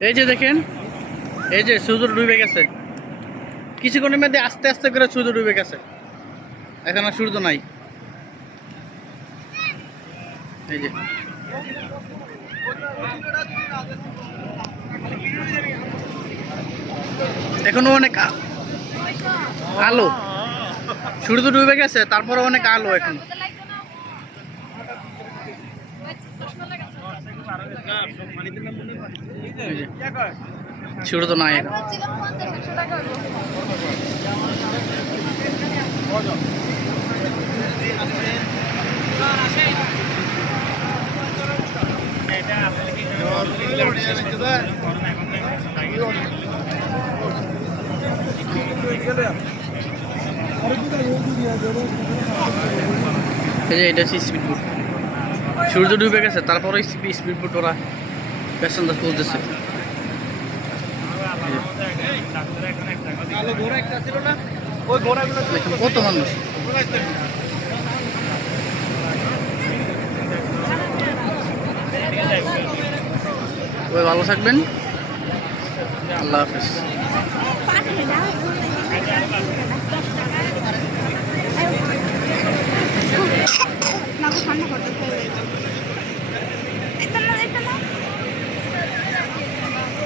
এই যে দেখেন, এই যে সূর্য ডুবে গেছে। কিছুক্ষণের মধ্যে আস্তে আস্তে করে সূর্য ডুবে গেছে। এখন আর সূর্য নাই। এই যে। এখনও অনেক আলো। সূর্য ডুবে গেছে তারপরে অনেক আলো এখন। সূর্য তো নাই। এখন এটা হচ্ছে স্পিড বোট সূর্য ডুবে গেছে তারপরে স্পিড বোট ওরা প্যাসেঞ্জার খুঁজতেছে। কত মানুষ। ওই ভালো থাকবেন। আল্লাহ হাফেজ।